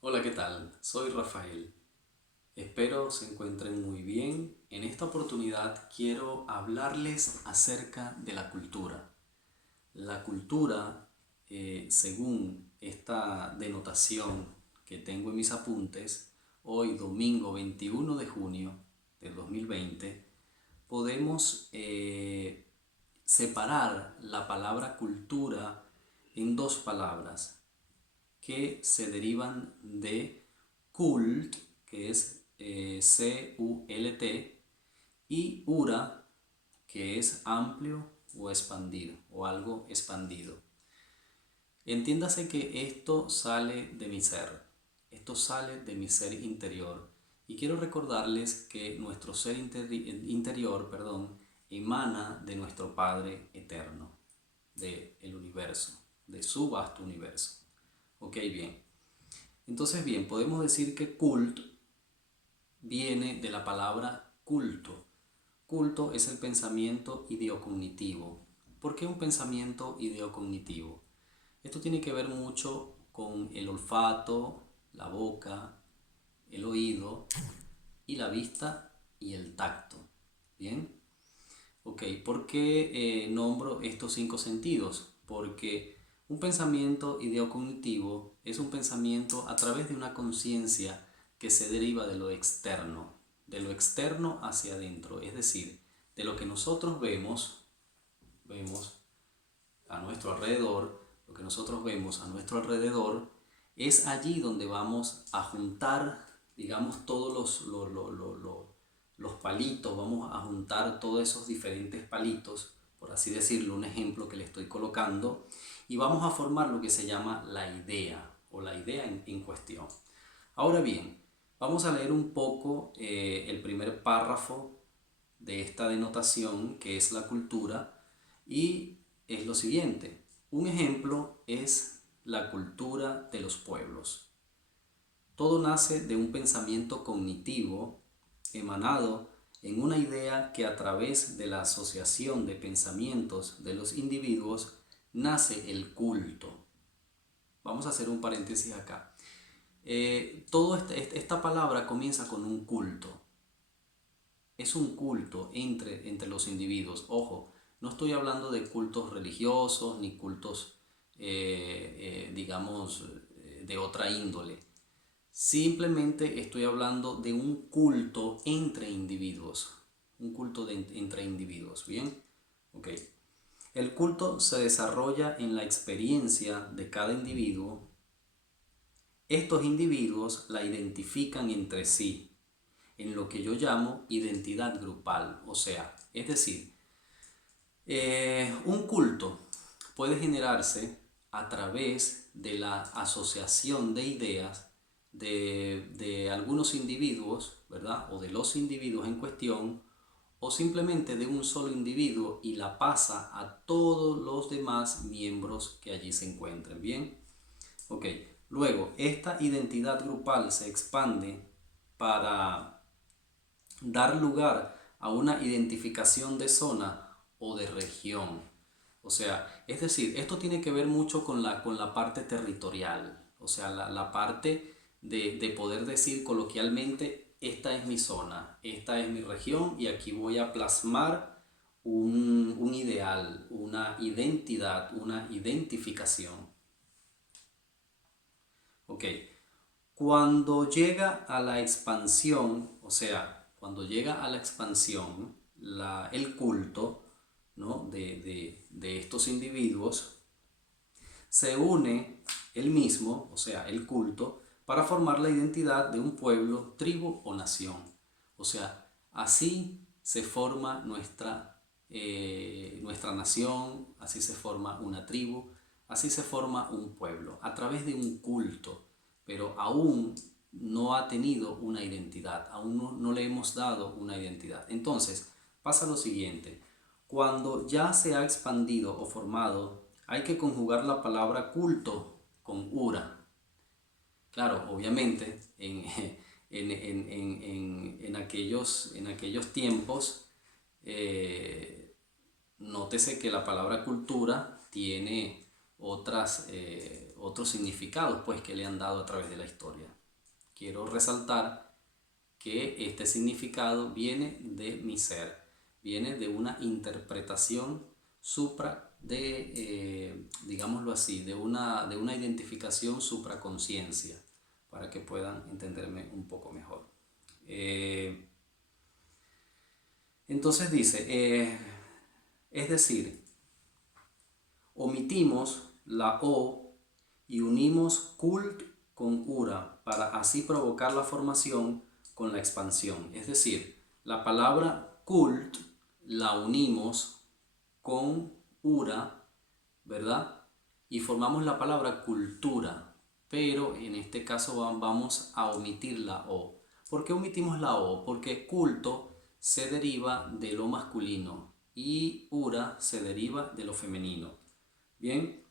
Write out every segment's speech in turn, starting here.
Hola, ¿qué tal? Soy Rafael. Espero se encuentren muy bien. En esta oportunidad quiero hablarles acerca de la cultura. La cultura, según esta denotación que tengo en mis apuntes, hoy domingo 21 de junio del 2020, podemos separar la palabra cultura en dos palabras que se derivan de cult, que es C-U-L-T, y ura, que es amplio o expandido, o algo expandido. Entiéndase que esto sale de mi ser, esto sale de mi ser interior. Y quiero recordarles que nuestro ser interior, emana de nuestro Padre eterno, del universo, de su vasto universo. Ok, bien. Entonces, bien, podemos decir que cult viene de la palabra culto. Culto es el pensamiento ideocognitivo. ¿Por qué un pensamiento ideocognitivo? Esto tiene que ver mucho con el olfato, la boca, el oído y la vista y el tacto. ¿Bien? Ok, ¿por qué nombro estos cinco sentidos? Porque un pensamiento ideocognitivo es un pensamiento a través de una conciencia que se deriva de lo externo hacia adentro, es decir, de lo que nosotros vemos a nuestro alrededor, lo que nosotros vemos a nuestro alrededor, es allí donde vamos a juntar, digamos, todos los palitos, vamos a juntar todos esos diferentes palitos, por así decirlo, un ejemplo que le estoy colocando, y vamos a formar lo que se llama la idea, o la idea en cuestión. Ahora bien, vamos a leer un poco el primer párrafo de esta denotación, que es la cultura, y es lo siguiente. Un ejemplo es la cultura de los pueblos. Todo nace de un pensamiento cognitivo emanado en una idea que a través de la asociación de pensamientos de los individuos nace el culto. Vamos a hacer un paréntesis acá. Esta palabra comienza con un culto. Es un culto entre los individuos. Ojo, no estoy hablando de cultos religiosos ni cultos, digamos, de otra índole. Simplemente estoy hablando de un culto entre individuos. Un culto entre individuos, ¿bien? Ok. El culto se desarrolla en la experiencia de cada individuo. Estos individuos la identifican entre sí en lo que yo llamo identidad grupal. O sea, es decir, un culto puede generarse a través de la asociación de ideas de algunos individuos, ¿verdad? O de los individuos en cuestión, o simplemente de un solo individuo y la pasa a todos los demás miembros que allí se encuentren. ¿Bien? Ok. Luego, esta identidad grupal se expande para dar lugar a una identificación de zona o de región. O sea, es decir, esto tiene que ver mucho con la parte territorial, o sea, la parte de poder decir coloquialmente, esta es mi zona, esta es mi región y aquí voy a plasmar un ideal, una identidad, una identificación. Ok, cuando llega a la expansión, o sea, cuando llega a la expansión, el culto, ¿no? de estos individuos, se une el mismo, o sea, el culto, para formar la identidad de un pueblo, tribu o nación. O sea, así se forma nuestra nación, así se forma una tribu, así se forma un pueblo, a través de un culto, pero aún no ha tenido una identidad, aún no le hemos dado una identidad. Entonces, pasa lo siguiente, cuando ya se ha expandido o formado, hay que conjugar la palabra culto con ura. Claro, obviamente, en aquellos tiempos, eh, nótese que la palabra cultura tiene otros significados pues, que le han dado a través de la historia. quiero resaltar que este significado viene de mi ser, viene de una interpretación digámoslo así, de una identificación supraconciencia, para que puedan entenderme un poco mejor. Entonces dice, es decir, omitimos la O y unimos cult con ura para así provocar la formación con la expansión. Es decir, la palabra cult la unimos con ura, ¿verdad? Y formamos la palabra cultura, pero en este caso vamos a omitir la O. ¿Por qué omitimos la O? Porque culto se deriva de lo masculino y ura se deriva de lo femenino. Bien,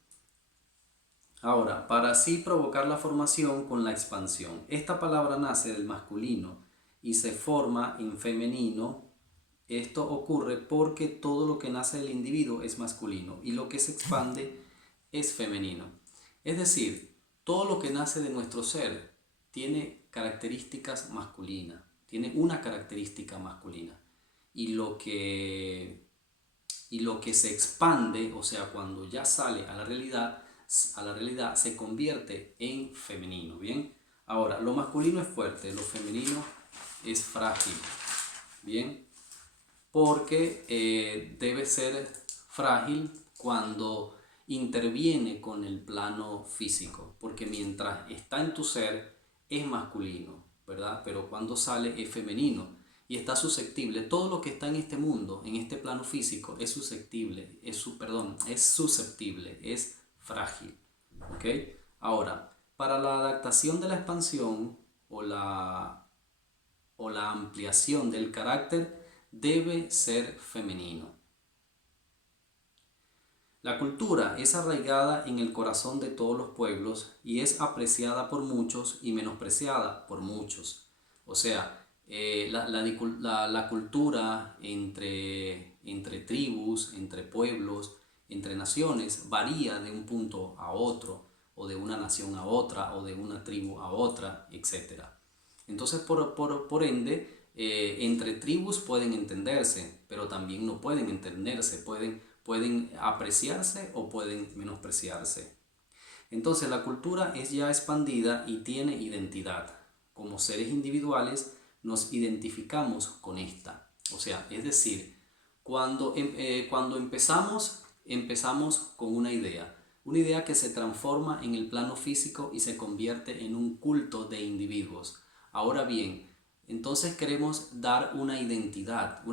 ahora, para así provocar la formación con la expansión. Esta palabra nace del masculino y se forma en femenino. Esto ocurre porque todo lo que nace del individuo es masculino y lo que se expande es femenino. Es decir, todo lo que nace de nuestro ser tiene características masculinas, tiene una característica masculina. Y lo que se expande, o sea, cuando ya sale a la realidad se convierte en femenino, ¿bien? Ahora, lo masculino es fuerte, lo femenino es frágil, ¿bien? Porque debe ser frágil cuando interviene con el plano físico, porque mientras está en tu ser es masculino, ¿verdad? Pero cuando sale es femenino y está susceptible. Todo lo que está en este mundo, en este plano físico, es susceptible, es susceptible, es frágil, ¿ok? Ahora, para la adaptación de la expansión o la ampliación del carácter, debe ser femenino. La cultura es arraigada en el corazón de todos los pueblos y es apreciada por muchos y menospreciada por muchos. O sea, la cultura entre tribus, entre pueblos, entre naciones varía de un punto a otro, o de una nación a otra, o de una tribu a otra, etc. Entonces, por ende, entre tribus pueden entenderse, pero también no pueden entenderse, pueden apreciarse o pueden menospreciarse. Entonces, la cultura es ya expandida y tiene identidad. Como seres individuales nos identificamos con esta. O sea, es decir, cuando empezamos con una idea que se transforma en el plano físico y se convierte en un culto de individuos. Ahora bien, entonces queremos dar una identidad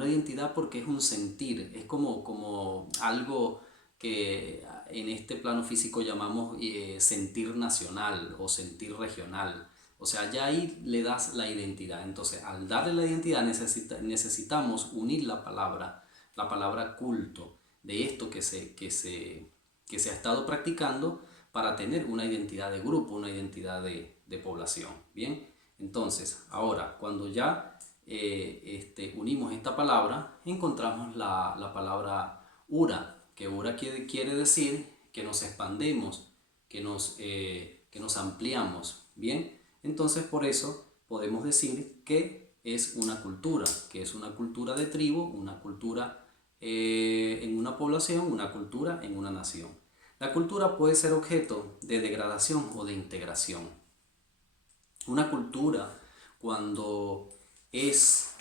porque es un sentir, es como algo que en este plano físico llamamos sentir nacional o sentir regional. O sea, ya ahí le das la identidad. Entonces, al darle la identidad necesitamos unir la palabra culto, de esto que se ha estado practicando para tener una identidad de grupo, una identidad de población. Bien, entonces, ahora, cuando ya unimos esta palabra, encontramos la palabra ura, que ura quiere decir que nos expandemos, que nos ampliamos. Bien, entonces por eso podemos decir que es una cultura de tribu, una cultura en una población, una cultura en una nación. La cultura puede ser objeto de degradación o de integración. Una cultura, cuando es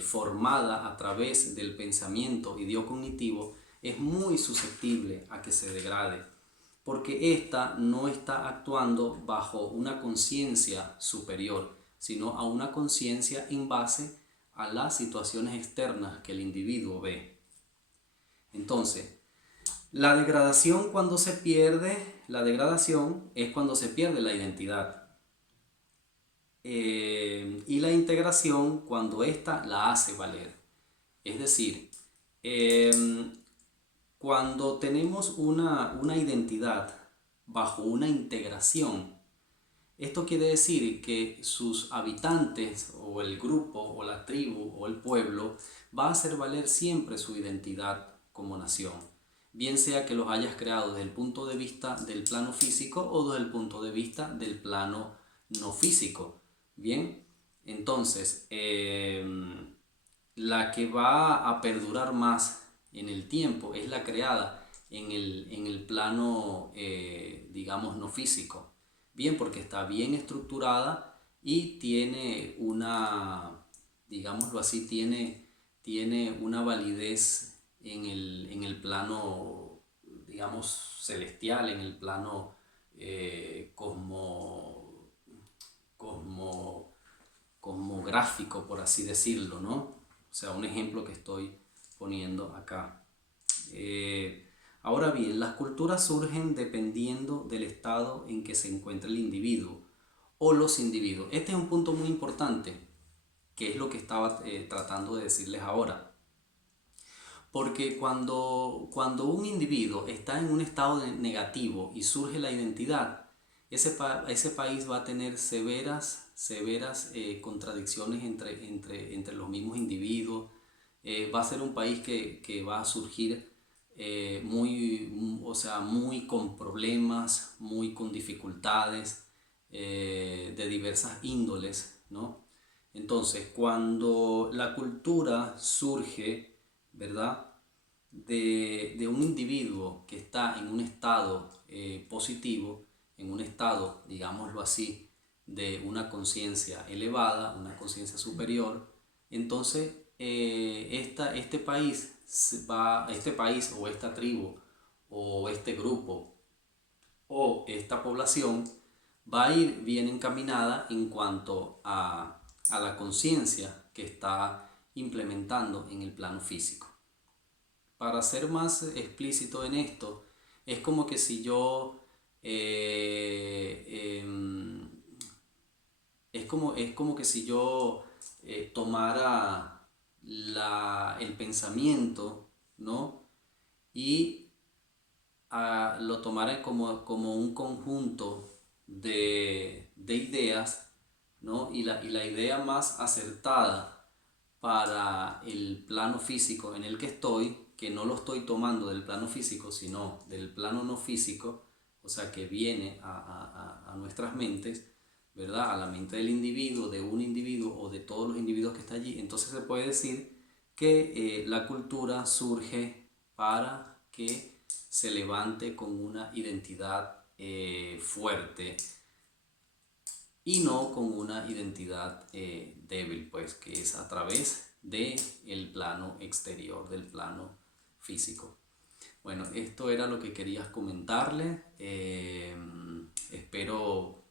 formada a través del pensamiento idiocognitivo, es muy susceptible a que se degrade, porque ésta no está actuando bajo una conciencia superior, sino a una conciencia en base a las situaciones externas que el individuo ve. Entonces, la degradación es cuando se pierde la identidad. Y la integración cuando ésta la hace valer. Es decir, cuando tenemos una identidad bajo una integración, esto quiere decir que sus habitantes o el grupo o la tribu o el pueblo va a hacer valer siempre su identidad como nación, bien sea que los hayas creado desde el punto de vista del plano físico o desde el punto de vista del plano no físico. Bien, entonces, la que va a perdurar más en el tiempo es la creada en el plano, digamos, no físico. Bien, porque está bien estructurada y tiene una, digámoslo así, tiene una validez en el plano, digamos, celestial, en el plano cosmo, cosmográfico, por así decirlo, ¿no? O sea, un ejemplo que estoy poniendo acá. Ahora bien, las culturas surgen dependiendo del estado en que se encuentra el individuo o los individuos. Este es un punto muy importante, que es lo que estaba tratando de decirles ahora. Porque cuando un individuo está en un estado negativo y surge la identidad, ese país va a tener severas contradicciones entre los mismos individuos. Va a ser un país que va a surgir o sea, muy con problemas, muy con dificultades de diversas índoles, ¿no? Entonces, cuando la cultura surge, ¿verdad? De un individuo que está en un estado positivo, en un estado, digámoslo así, de una conciencia elevada, una conciencia superior, entonces este país o esta tribu o este grupo o esta población va a ir bien encaminada en cuanto a la conciencia que está implementando en el plano físico. Para ser más explícito en esto, es como que si yo es como que si yo tomara el pensamiento, ¿no? Y lo tomara como un conjunto de ideas, ¿no? Y la idea más acertada para el plano físico en el que estoy, que no lo estoy tomando del plano físico, sino del plano no físico, o sea, que viene a nuestras mentes, ¿verdad? A la mente del individuo, de un individuo o de todos los individuos que están allí. Entonces se puede decir que la cultura surge para que se levante con una identidad fuerte y no con una identidad débil, pues que es a través del plano exterior, del plano físico. Bueno, esto era lo que quería comentarle. Espero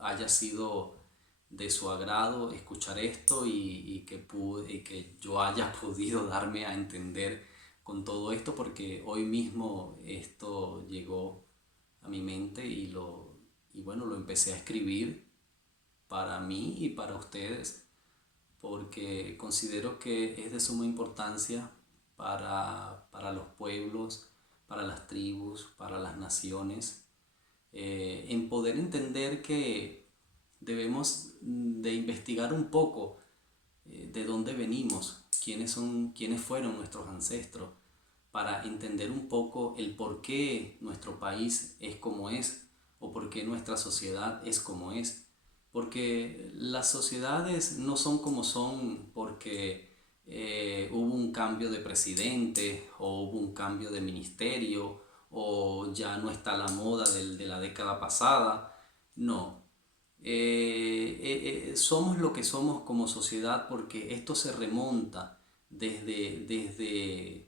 haya sido de su agrado escuchar esto y que yo haya podido darme a entender con todo esto, porque hoy mismo esto llegó a mi mente y bueno, lo empecé a escribir para mí y para ustedes, porque considero que es de suma importancia para los pueblos, para las tribus, para las naciones, en poder entender que debemos de investigar un poco de dónde venimos, quiénes fueron nuestros ancestros, para entender un poco el por qué nuestro país es como es o por qué nuestra sociedad es como es. Porque las sociedades no son como son porque hubo un cambio de presidente o hubo un cambio de ministerio o ya no está la moda de la década pasada. No, somos lo que somos como sociedad porque esto se remonta desde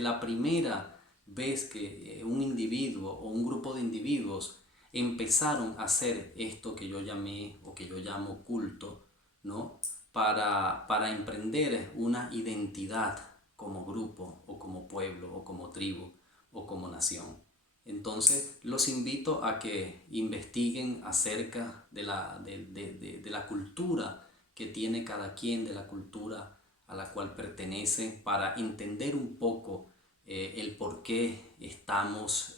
la primera vez que un individuo o un grupo de individuos empezaron a hacer esto que yo llamé o que yo llamo culto, ¿no? Para emprender una identidad como grupo o como pueblo o como tribu o como nación. Entonces los invito a que investiguen acerca de la cultura que tiene cada quien, de la cultura a la cual pertenece, para entender un poco el por qué estamos,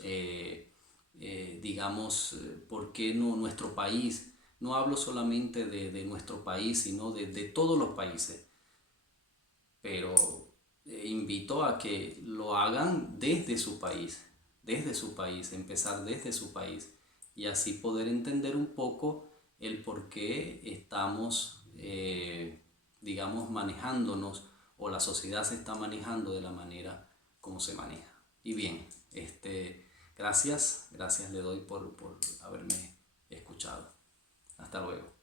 digamos, por qué no, nuestro país, no hablo solamente de nuestro país, sino de todos los países, pero invito a que lo hagan desde su país, empezar desde su país y así poder entender un poco el por qué estamos, digamos, manejándonos o la sociedad se está manejando de la manera como se maneja. Y bien, gracias le doy por haberme escuchado. Hasta luego.